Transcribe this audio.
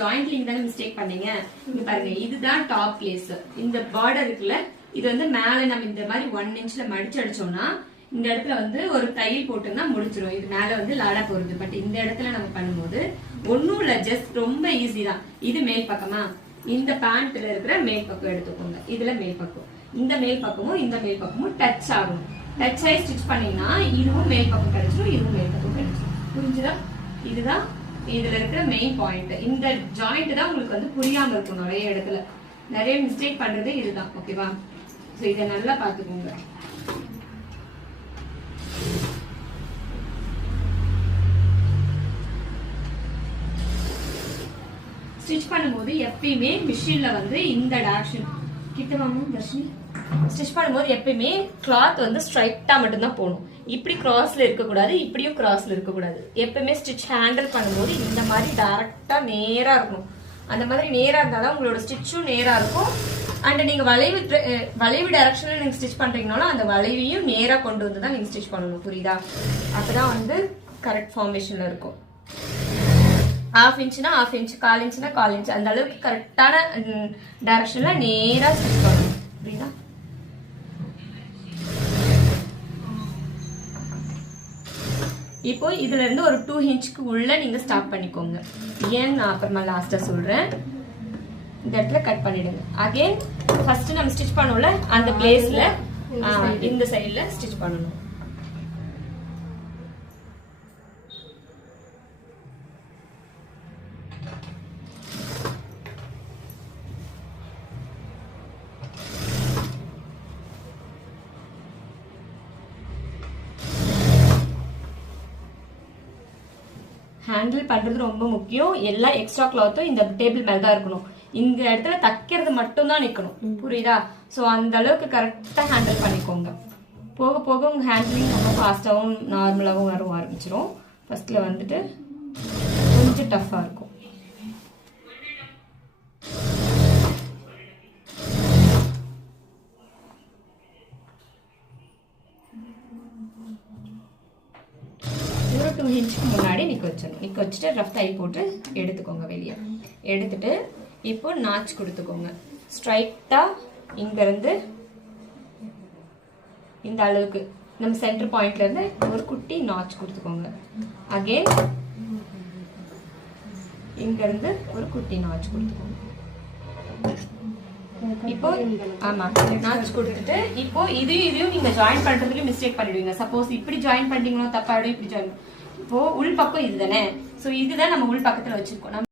ஜாயிண்ட்லிங் தானே மிஸ்டேக் பண்ணீங்க. இங்க பாருங்க, இதுதான் டாப் பிளேஸ். இந்த பார்டர் இருக்குல்ல, இது வந்து மேல நம்ம இந்த மாதிரி 1 இன்ச்ல மடிச்சு அடிச்சோம்னா இந்த இடத்துல வந்து ஒரு தையல் போட்டோம்னா முடிச்சிடும். இது மேல வந்து லாடா போறது. பட் இந்த இடத்துல நம்ம பண்ணும்போது ஒன்னும் இல்ல, ஜஸ்ட் ரொம்ப ஈஸி தான். இது மேல் பக்கமா, இந்த பேண்ட்ல இருக்கிற மேல் பக்கம் எடுத்துக்கோங்க. இதுல மேல் பக்கம், இந்த மேல் பக்கமும் இந்த மேல் பக்கமும் டச் ஆகும். டச் ஆகி ஸ்டிச் பண்ணீங்கன்னா இதுவும் மேல் பக்கம் கிடைச்சிடும், இதுவும் மேல் பக்கம் கிடைச்சிடும். புரிஞ்சுதா? இதுதான் இதுல இருக்கிற மெயின் பாயிண்ட். இந்த ஜாயிண்ட் தான் உங்களுக்கு வந்து புரியாம இருக்கும். நிறைய இடத்துல நிறைய மிஸ்டேக் பண்றது இதுதான். ஓகேவா? சோ இதை நல்லா பாத்துக்கோங்க. ஸ்டிச் பண்ணும்போது எப்பயுமே மிஷின்ல வந்து இந்த டைரக்ஷன் கிட்ட வாங்க தர்ஷினி. ஸ்டிச் பண்ணும்போது எப்பயுமே கிளாத் வந்து ஸ்ட்ரைட்டா மட்டும்தான் போகணும். இப்படி கிராஸ்ல இருக்கக்கூடாது, இப்படியும் கிராஸ்ல இருக்கக்கூடாது. எப்பயுமே ஸ்டிச் ஹேண்டில் பண்ணும்போது இந்த மாதிரி டைரக்டா நேரா இருக்கணும். அந்த மாதிரி நேரா இருந்தாதான் உங்களோட ஸ்டிச்சும் நேரா இருக்கும். அண்ட் நீங்க வளைவு டைரக்ஷன்ல நீங்க ஸ்டிச் பண்றீங்கனாலும் அந்த வளைவையும் நேரா கொண்டு வந்து தான் நீங்க ஸ்டிச் பண்ணணும். புரியுதா? அப்பதான் வந்து கரெக்ட் ஃபார்மேஷன்ல இருக்கும். 1/2 இன்ச்னா 1/2 இன்ச், 1/4 இன்ச்னா 1/4 இன்ச், அந்த அளவுக்கு கரெக்டான டைரக்ஷன்ல நேரா ஸ்டிச் பண்ணணும். புரியுதா? இப்போ இதுல இருந்து ஒரு 2 இன்ச்சுக்கு உள்ள நீங்க ஸ்டாப் பண்ணிக்கோங்க. ஏன் நான் அப்புறமா லாஸ்டா சொல்றேன். இந்த இடத்துல கட் பண்ணிடுங்க. அகைன் ஃபர்ஸ்ட் நம்ம ஸ்டிச் பண்ணோம்ல அந்த பிளேஸ்ல இந்த சைடுல ஸ்டிச் பண்ணணும். ஹேண்டில் பண்றது ரொம்ப முக்கியம். எல்லா எக்ஸ்ட்ரா கிளாத்தும் இந்த டேபிள் மேல தான் இருக்கணும். இந்த இடத்துல தைக்கிறது மட்டும் தான் நிக்கணும். புரியுதா? சோ அந்த அளவுக்கு கரெக்டா ஹேண்டில் பண்ணிக்கோங்க. போக போக உங்க ஹேண்ட்லிங் ரொம்ப ஃபாஸ்டாவும் நார்மலாவும் வர ஆரம்பிச்சிடும். ஃபர்ஸ்ட்ல வந்துட்டு கொஞ்சம் டஃபா இருக்கும். ஒரு 2 இன்ச்சுக்கு முன்னாடி நிக்க வச்சிடணும். நிக்க வச்சுட்டு ரஃப் தையல் போட்டு எடுத்துக்கோங்க. வெளியே எடுத்துட்டு இப்போ நாச் கொடுத்துக்கோங்க. ஸ்ட்ரைட்டா இங்க இருந்து இந்த அளவுக்கு நம்ம சென்டர் பாயிண்ட்ல இருந்து ஒரு குட்டி நாச் கொடுத்துக்கோங்க. அகைன் இங்க இருந்து ஒரு குட்டி நாச் கொடுத்துக்கோங்க. இப்போ ஆமா நாச் கொடுத்துட்டு இப்போ இதையும் நீங்க ஜாயின் பண்றதுல மிஸ்டேக் பண்ணிடுவீங்க. சப்போஸ் இப்படி ஜாயின் பண்றீங்களோ தப்பாயிடும். இப்படி ஜாயின் இப்போ உள் பக்கம் இதுதானே. சோ இதுதான் நம்ம உள் பக்கத்துல வச்சிருக்கோம்.